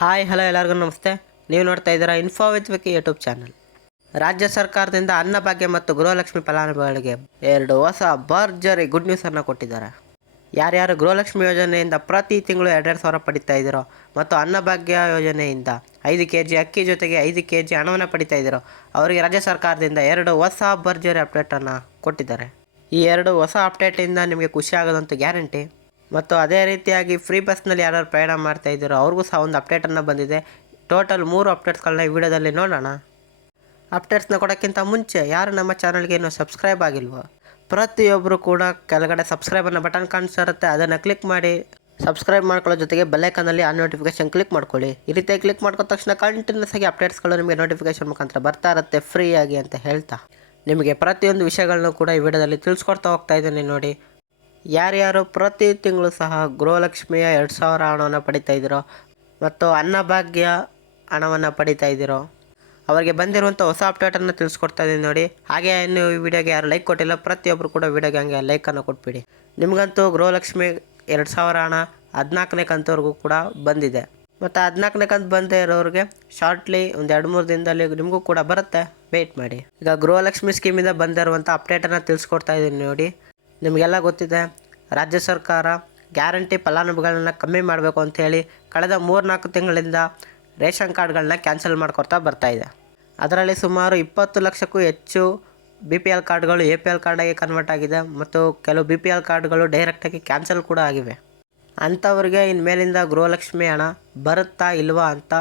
Hi, hello ಎಲ್ಲರಿಗೂ ನಮಸ್ತೆ. ನೀವು ನೋಡ್ತಾ ಇದ್ದೀರಾ info with Vicky YouTube channel. ರಾಜ್ಯ ಸರ್ಕಾರದಿಂದ ಅನ್ನಭಾಗ್ಯ ಮತ್ತು ಗೃಹಲಕ್ಷ್ಮಿ ಫಲಾನುಭವಿಗಳಿಗೆ ಎರಡು ಹೊಸ ಭರ್ಜರಿ ಗುಡ್ ನ್ಯೂಸನ್ನು ಕೊಟ್ಟಿದ್ದಾರೆ. ಯಾರ್ಯಾರು ಗೃಹಲಕ್ಷ್ಮಿ ಯೋಜನೆಯಿಂದ ಪ್ರತಿ ತಿಂಗಳು ಎರಡೆರಡು ಸಾವಿರ ಪಡಿತಾ ಇದ್ದೀರೋ ಮತ್ತು ಅನ್ನಭಾಗ್ಯ ಯೋಜನೆಯಿಂದ ಐದು ಕೆ ಜಿ ಅಕ್ಕಿ ಜೊತೆಗೆ ಐದು ಕೆ ಜಿ ಹಣವನ್ನು ಪಡಿತಾ ಇದ್ದೀರೋ ಅವರಿಗೆ ರಾಜ್ಯ ಸರ್ಕಾರದಿಂದ ಎರಡು ಹೊಸ ಭರ್ಜರಿ ಅಪ್ಡೇಟನ್ನು ಕೊಟ್ಟಿದ್ದಾರೆ. ಈ ಎರಡು ಹೊಸ ಅಪ್ಡೇಟಿಂದ ನಿಮಗೆ ಖುಷಿ ಆಗೋದಂತೂ ಗ್ಯಾರಂಟಿ ಮತ್ತು ಅದೇ ರೀತಿಯಾಗಿ ಫ್ರೀ ಬಸ್ನಲ್ಲಿ ಯಾರು ಪ್ರಯಾಣ ಮಾಡ್ತಾ ಇದ್ದೀರೋ, ಅವ್ರಿಗೂ ಸಹ ಒಂದು ಅಪ್ಡೇಟನ್ನು ಬಂದಿದೆ. ಟೋಟಲ್ ಮೂರು ಅಪ್ಡೇಟ್ಸ್ಗಳನ್ನ ಈ ವಿಡಿಯೋದಲ್ಲಿ ನೋಡೋಣ. ಅಪ್ಡೇಟ್ಸ್ನ ಕೊಡೋಕ್ಕಿಂತ ಮುಂಚೆ, ಯಾರು ನಮ್ಮ ಚಾನಲ್ಗೆ ಇನ್ನೂ ಸಬ್ಸ್ಕ್ರೈಬ್ ಆಗಿಲ್ವೋ ಪ್ರತಿಯೊಬ್ಬರು ಕೂಡ ಕೆಳಗಡೆ ಸಬ್ಸ್ಕ್ರೈಬ್ ಅನ್ನೋ ಬಟನ್ ಕಾಣಿಸಿರುತ್ತೆ. ಅದನ್ನು ಕ್ಲಿಕ್ ಮಾಡಿ ಸಬ್ಸ್ಕ್ರೈಬ್ ಮಾಡ್ಕೊಳ್ಳೋ ಜೊತೆಗೆ ಬೆಲ್ಲೈಕನಲ್ಲಿ ಆ ನೋಟಿಫಿಕೇಶನ್ ಕ್ಲಿಕ್ ಮಾಡ್ಕೊಳ್ಳಿ. ಈ ರೀತಿ ಕ್ಲಿಕ್ ಮಾಡ್ಕೊಂಡ ತಕ್ಷಣ ಕಂಟಿನ್ಯೂಸ್ ಆಗಿ ಅಪ್ಡೇಟ್ಸ್ಗಳು ನಿಮಗೆ ನೋಟಿಫಿಕೇಶನ್ ಮುಖಾಂತರ ಬರ್ತಾ ಇರುತ್ತೆ ಫ್ರೀಯಾಗಿ ಅಂತ ಹೇಳ್ತಾ. ನಿಮಗೆ ಪ್ರತಿಯೊಂದು ವಿಷಯಗಳನ್ನು ಕೂಡ ಈ ವಿಡಿಯೋದಲ್ಲಿ ತಿಳಿಸ್ಕೊಡ್ತಾ ಹೋಗ್ತಾ ಇದ್ದೀನಿ ನೋಡಿ. ಯಾರ್ಯಾರು ಪ್ರತಿ ತಿಂಗಳು ಸಹ ಗೃಹಲಕ್ಷ್ಮಿಯ ಎರಡು ಸಾವಿರ ಹಣವನ್ನು ಪಡಿತಾ ಇದ್ದೀರೋ ಮತ್ತು ಅನ್ನಭಾಗ್ಯ ಹಣವನ್ನು ಪಡಿತಾ ಇದ್ದೀರೋ? ಅವರಿಗೆ ಬಂದಿರುವಂಥ ಹೊಸ ಅಪ್ಡೇಟನ್ನು ತಿಳಿಸ್ಕೊಡ್ತಾ ಇದ್ದೀನಿ ನೋಡಿ. ಹಾಗೆ ಇನ್ನು ಈ ವಿಡಿಯೋಗೆ ಯಾರು ಲೈಕ್ ಕೊಟ್ಟಿಲ್ಲ ಪ್ರತಿಯೊಬ್ಬರು ಕೂಡ ವಿಡಿಯೋಗೆ ಹಂಗೆ ಲೈಕನ್ನು ಕೊಟ್ಬಿಡಿ. ನಿಮಗಂತೂ ಗೃಹಲಕ್ಷ್ಮಿ ಎರಡು ಸಾವಿರ ಹಣ ಹದಿನಾಲ್ಕನೇ ಕಂತವರೆಗೂ ಕೂಡ ಬಂದಿದೆ. ಮತ್ತು ಹದಿನಾಲ್ಕನೇ ಕಂತು ಬಂದೇ ಇರೋರಿಗೆ ಶಾರ್ಟ್ಲಿ ಒಂದು ಎರಡು ಮೂರು ದಿನದಲ್ಲಿ ನಿಮಗೂ ಕೂಡ ಬರುತ್ತೆ. ವೆಯ್ಟ್ ಮಾಡಿ. ಈಗ ಗೃಹಲಕ್ಷ್ಮಿ ಸ್ಕೀಮಿಂದ ಬಂದಿರುವಂಥ ಅಪ್ಡೇಟನ್ನು ತಿಳಿಸ್ಕೊಡ್ತಾ ಇದ್ದೀನಿ ನೋಡಿ. ನಿಮಗೆಲ್ಲ ಗೊತ್ತಿದೆ, ರಾಜ್ಯ ಸರ್ಕಾರ ಗ್ಯಾರಂಟಿ ಫಲಾನುಭವಿಗಳನ್ನ ಕಮ್ಮಿ ಮಾಡಬೇಕು ಅಂಥೇಳಿ ಕಳೆದ ಮೂರ್ನಾಲ್ಕು ತಿಂಗಳಿಂದ ರೇಷನ್ ಕಾರ್ಡ್ಗಳನ್ನ ಕ್ಯಾನ್ಸಲ್ ಮಾಡ್ಕೊಡ್ತಾ ಬರ್ತಾ ಇದೆ. ಅದರಲ್ಲಿ ಸುಮಾರು ಇಪ್ಪತ್ತು ಲಕ್ಷಕ್ಕೂ ಹೆಚ್ಚು ಬಿ ಪಿ ಎಲ್ ಕಾರ್ಡ್ಗಳು, ಎ ಪಿ ಎಲ್ ಕಾರ್ಡಾಗಿ ಕನ್ವರ್ಟ್ ಆಗಿದೆ ಮತ್ತು ಕೆಲವು ಬಿ ಪಿ ಎಲ್ ಕಾರ್ಡ್ಗಳು ಡೈರೆಕ್ಟಾಗಿ ಕ್ಯಾನ್ಸಲ್ ಕೂಡ ಆಗಿವೆ. ಅಂಥವ್ರಿಗೆ ಇನ್ಮೇಲಿಂದ ಗೃಹಲಕ್ಷ್ಮಿ ಹಣ ಬರುತ್ತಾ ಇಲ್ವಾ ಅಂತ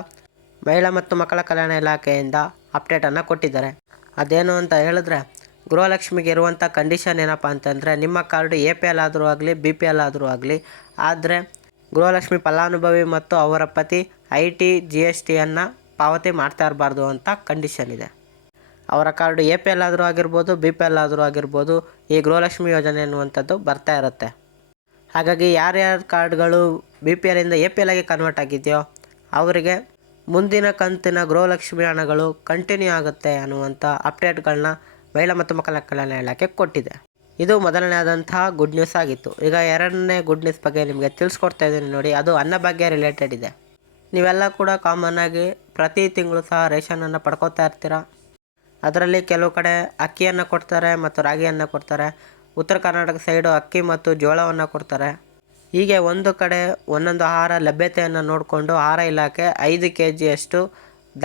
ಮಹಿಳಾ ಮತ್ತು ಮಕ್ಕಳ ಕಲ್ಯಾಣ ಇಲಾಖೆಯಿಂದ ಅಪ್ಡೇಟನ್ನು ಕೊಟ್ಟಿದ್ದಾರೆ. ಅದೇನು ಅಂತ ಹೇಳಿದ್ರೆ ಗೃಹಲಕ್ಷ್ಮಿಗೆ ಇರುವಂಥ ಕಂಡೀಷನ್ ಏನಪ್ಪ ಅಂತಂದರೆ, ನಿಮ್ಮ ಕಾರ್ಡು ಎ ಪಿ ಎಲ್ ಆದರೂ ಆಗಲಿ ಬಿ ಪಿ ಎಲ್ ಆದರೂ ಆಗಲಿ, ಆದರೆ ಗೃಹಲಕ್ಷ್ಮಿ ಫಲಾನುಭವಿ ಮತ್ತು ಅವರ ಪತಿ ಐ ಟಿ ಜಿ ಎಸ್ ಟಿಯನ್ನು ಪಾವತಿ ಮಾಡ್ತಾ ಇರಬಾರ್ದು ಅಂತ ಕಂಡೀಷನ್ ಇದೆ. ಅವರ ಕಾರ್ಡು ಎ ಪಿ ಎಲ್ ಆದರೂ ಆಗಿರ್ಬೋದು ಬಿ ಪಿ ಎಲ್ ಆದರೂ ಆಗಿರ್ಬೋದು, ಈ ಗೃಹಲಕ್ಷ್ಮಿ ಯೋಜನೆ ಅನ್ನುವಂಥದ್ದು ಬರ್ತಾ ಇರುತ್ತೆ. ಹಾಗಾಗಿ ಯಾರ್ಯಾರ ಕಾರ್ಡ್ಗಳು ಬಿ ಪಿ ಎಲ್ಲಿಂದ ಎ ಪಿ ಎಲ್ ಆಗಿ ಕನ್ವರ್ಟ್ ಆಗಿದೆಯೋ, ಅವರಿಗೆ ಮುಂದಿನ ಕಂತಿನ ಗೃಹಲಕ್ಷ್ಮಿ ಹಣಗಳು ಕಂಟಿನ್ಯೂ ಆಗುತ್ತೆ ಅನ್ನುವಂಥ ಅಪ್ಡೇಟ್ಗಳನ್ನ ಮಹಿಳಾ ಮತ್ತು ಮಕ್ಕಳ ಕಲ್ಯಾಣ ಇಲಾಖೆ ಕೊಟ್ಟಿದೆ. ಇದು ಮೊದಲನೇದಾದಂತಹ ಗುಡ್ ನ್ಯೂಸ್ ಆಗಿತ್ತು. ಈಗ ಎರಡನೇ ಗುಡ್ ನ್ಯೂಸ್ ಬಗ್ಗೆ ನಿಮಗೆ ತಿಳಿಸ್ಕೊಡ್ತಾ ಇದ್ದೀನಿ ನೋಡಿ, ಅದು ಅನ್ನಭಾಗ್ಯ ರಿಲೇಟೆಡ್ ಇದೆ. ನೀವೆಲ್ಲ ಕೂಡ ಕಾಮನ್ ಆಗಿ ಪ್ರತಿ ತಿಂಗಳು ಸಹ ರೇಷನನ್ನು ಪಡ್ಕೋತಾ ಇರ್ತೀರ? ಅದರಲ್ಲಿ ಕೆಲವು ಕಡೆ ಅಕ್ಕಿಯನ್ನು ಕೊಡ್ತಾರೆ ಮತ್ತು ರಾಗಿಯನ್ನು ಕೊಡ್ತಾರೆ. ಉತ್ತರ ಕರ್ನಾಟಕ ಸೈಡು ಅಕ್ಕಿ ಮತ್ತು ಜೋಳವನ್ನು ಕೊಡ್ತಾರೆ. ಹೀಗೆ ಒಂದು ಕಡೆ ಒಂದೊಂದು ಆಹಾರ ಲಭ್ಯತೆಯನ್ನು ನೋಡಿಕೊಂಡು ಆಹಾರ ಇಲಾಖೆ ಐದು ಕೆ ಜಿಯಷ್ಟು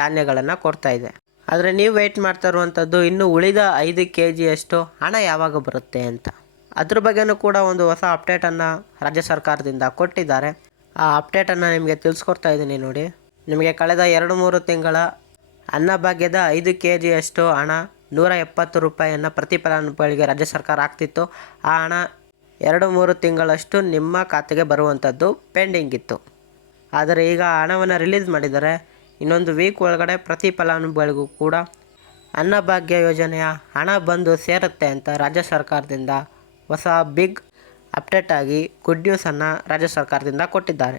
ಧಾನ್ಯಗಳನ್ನು ಕೊಡ್ತಾ ಇದೆ. ಆದರೆ ನೀವು ವೆಯ್ಟ್ ಮಾಡ್ತಾ ಇರುವಂಥದ್ದು ಇನ್ನು ಉಳಿದ ಐದು ಕೆ ಜಿಯಷ್ಟು ಹಣ ಯಾವಾಗ ಬರುತ್ತೆ ಅಂತ. ಅದ್ರ ಬಗ್ಗೆನೂ ಕೂಡ ಒಂದು ಹೊಸ ಅಪ್ಡೇಟನ್ನು ರಾಜ್ಯ ಸರ್ಕಾರದಿಂದ ಕೊಟ್ಟಿದ್ದಾರೆ. ಆ ಅಪ್ಡೇಟನ್ನು ನಿಮಗೆ ತಿಳಿಸ್ಕೊಡ್ತಾ ಇದ್ದೀನಿ ನೋಡಿ. ನಿಮಗೆ ಕಳೆದ ಎರಡು ಮೂರು ತಿಂಗಳ ಅನ್ನಭಾಗ್ಯದ ಐದು ಕೆ ಜಿಯಷ್ಟು ಹಣ ನೂರ ಎಪ್ಪತ್ತು ರೂಪಾಯಿಯನ್ನು ಪ್ರತಿ ಫಲಾನುಭವಿಗಳಿಗೆ ರಾಜ್ಯ ಸರ್ಕಾರ ಆಗ್ತಿತ್ತು. ಆ ಹಣ ಎರಡು ಮೂರು ತಿಂಗಳಷ್ಟು ನಿಮ್ಮ ಖಾತೆಗೆ ಬರುವಂಥದ್ದು ಪೆಂಡಿಂಗ್ ಇತ್ತು. ಆದರೆ ಈಗ ಆ ಹಣವನ್ನು ರಿಲೀಸ್ ಮಾಡಿದ್ದಾರೆ ಇನ್ನೊಂದು ವೀಕ್ ಒಳಗಡೆ ಪ್ರತಿ ಫಲಾನುಭವಿಗಳಿಗೂ ಕೂಡ ಅನ್ನಭಾಗ್ಯ ಯೋಜನೆಯ ಹಣ ಬಂದು ಸೇರುತ್ತೆ ಅಂತ ರಾಜ್ಯ ಸರ್ಕಾರದಿಂದ ಹೊಸ ಬಿಗ್ ಅಪ್ಡೇಟ್ ಆಗಿ ಗುಡ್ ನ್ಯೂಸನ್ನು ರಾಜ್ಯ ಸರ್ಕಾರದಿಂದ ಕೊಟ್ಟಿದ್ದಾರೆ.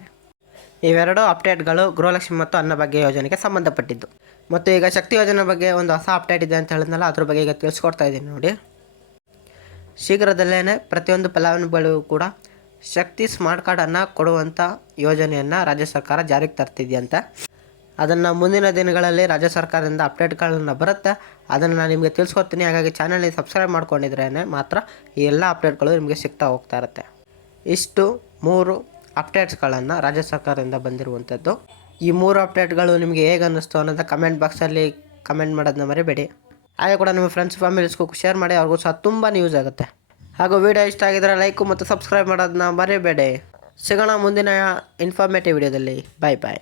ಇವೆರಡು ಅಪ್ಡೇಟ್ಗಳು ಗೃಹಲಕ್ಷ್ಮಿ ಮತ್ತು ಅನ್ನಭಾಗ್ಯ ಯೋಜನೆಗೆ ಸಂಬಂಧಪಟ್ಟಿದ್ದು. ಮತ್ತು ಈಗ ಶಕ್ತಿ ಯೋಜನೆ ಬಗ್ಗೆ ಒಂದು ಹೊಸ ಅಪ್ಡೇಟ್ ಇದೆ ಅಂತ ಹೇಳಿದ್ನಲ್ಲ, ಅದ್ರ ಬಗ್ಗೆ ಈಗ ತಿಳಿಸ್ಕೊಡ್ತಾ ಇದ್ದೀನಿ ನೋಡಿ. ಶೀಘ್ರದಲ್ಲೇ ಪ್ರತಿಯೊಂದು ಫಲಾನುಭವಿಗಳಿಗೂ ಕೂಡ ಶಕ್ತಿ ಸ್ಮಾರ್ಟ್ ಕಾರ್ಡನ್ನು ಕೊಡುವಂಥ ಯೋಜನೆಯನ್ನು ರಾಜ್ಯ ಸರ್ಕಾರ ಜಾರಿಗೆ ತರ್ತಿದೆಯಂತೆ ಅದನ್ನು ಮುಂದಿನ ದಿನಗಳಲ್ಲಿ ರಾಜ್ಯ ಸರ್ಕಾರದಿಂದ ಅಪ್ಡೇಟ್ಗಳನ್ನು ಬರುತ್ತೆ. ಅದನ್ನು ನಾನು ನಿಮಗೆ ತಿಳಿಸ್ಕೊಡ್ತೀನಿ. ಹಾಗಾಗಿ ಚಾನಲ್ಗೆ ಸಬ್ಸ್ಕ್ರೈಬ್ ಮಾಡ್ಕೊಂಡಿದ್ರೇ ಮಾತ್ರ ಈ ಎಲ್ಲ ಅಪ್ಡೇಟ್ಗಳು ನಿಮಗೆ ಸಿಗ್ತಾ ಹೋಗ್ತಾ ಇರುತ್ತೆ. ಇಷ್ಟು ಮೂರು ಅಪ್ಡೇಟ್ಸ್ಗಳನ್ನು ರಾಜ್ಯ ಸರ್ಕಾರದಿಂದ ಬಂದಿರುವಂಥದ್ದು ಈ ಮೂರು ಅಪ್ಡೇಟ್ಗಳು ನಿಮಗೆ ಹೇಗೆ ಅನ್ನಿಸ್ತು ಅನ್ನೋದು ಕಮೆಂಟ್ ಬಾಕ್ಸಲ್ಲಿ ಕಮೆಂಟ್ ಮಾಡೋದನ್ನ ಮರಿಬೇಡಿ. ಹಾಗೆ ಕೂಡ ನಿಮ್ಮ ಫ್ರೆಂಡ್ಸ್ ಫ್ಯಾಮಿಲೀಸ್ಗೂ ಶೇರ್ ಮಾಡಿ, ಅವ್ರಿಗೂ ಸಹ ತುಂಬ ನ್ಯೂಸ್ ಆಗುತ್ತೆ. ಹಾಗೂ ವಿಡಿಯೋ ಇಷ್ಟ ಆಗಿದ್ರೆ ಲೈಕು ಮತ್ತು ಸಬ್ಸ್ಕ್ರೈಬ್ ಮಾಡೋದನ್ನ ಮರಿಬೇಡಿ. ಸಿಗೋಣ ಮುಂದಿನ ಇನ್ಫಾರ್ಮೇಟಿವ್ ವಿಡಿಯೋದಲ್ಲಿ ಬಾಯ್ ಬಾಯ್